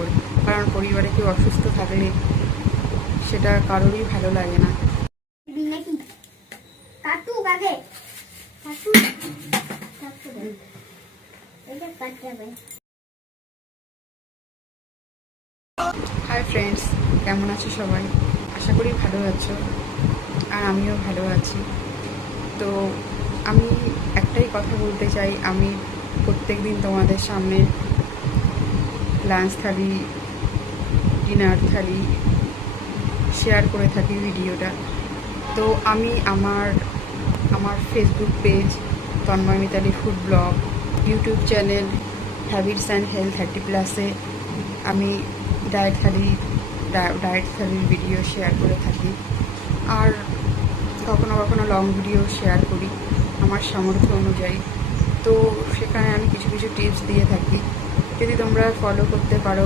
করি, কারণ পরিবারে কেউ অসুস্থ থাকলে সেটা কারোরই ভালো লাগে না। হাই ফ্রেন্ডস, কেমন আছো সবাই? আশা করি ভালো আছো, আর আমিও ভালো আছি। তো আমি একটাই কথা বলতে চাই, আমি প্রত্যেক দিন তোমাদের সামনে lunch thali, dinner thali share করে থাকি ভিডিওটা। তো আমি আমার Facebook page Tanmoy Mitali food blog, YouTube channel habits and health 30+-এ আমি ডায়েট থালির ভিডিও শেয়ার করে থাকি, আর কখনো কখনো লং ভিডিও শেয়ার করি আমার সামর্থ্য অনুযায়ী। তো সেখানে আমি কিছু কিছু টিপস দিয়ে থাকি, যদি তোমরা ফলো করতে পারো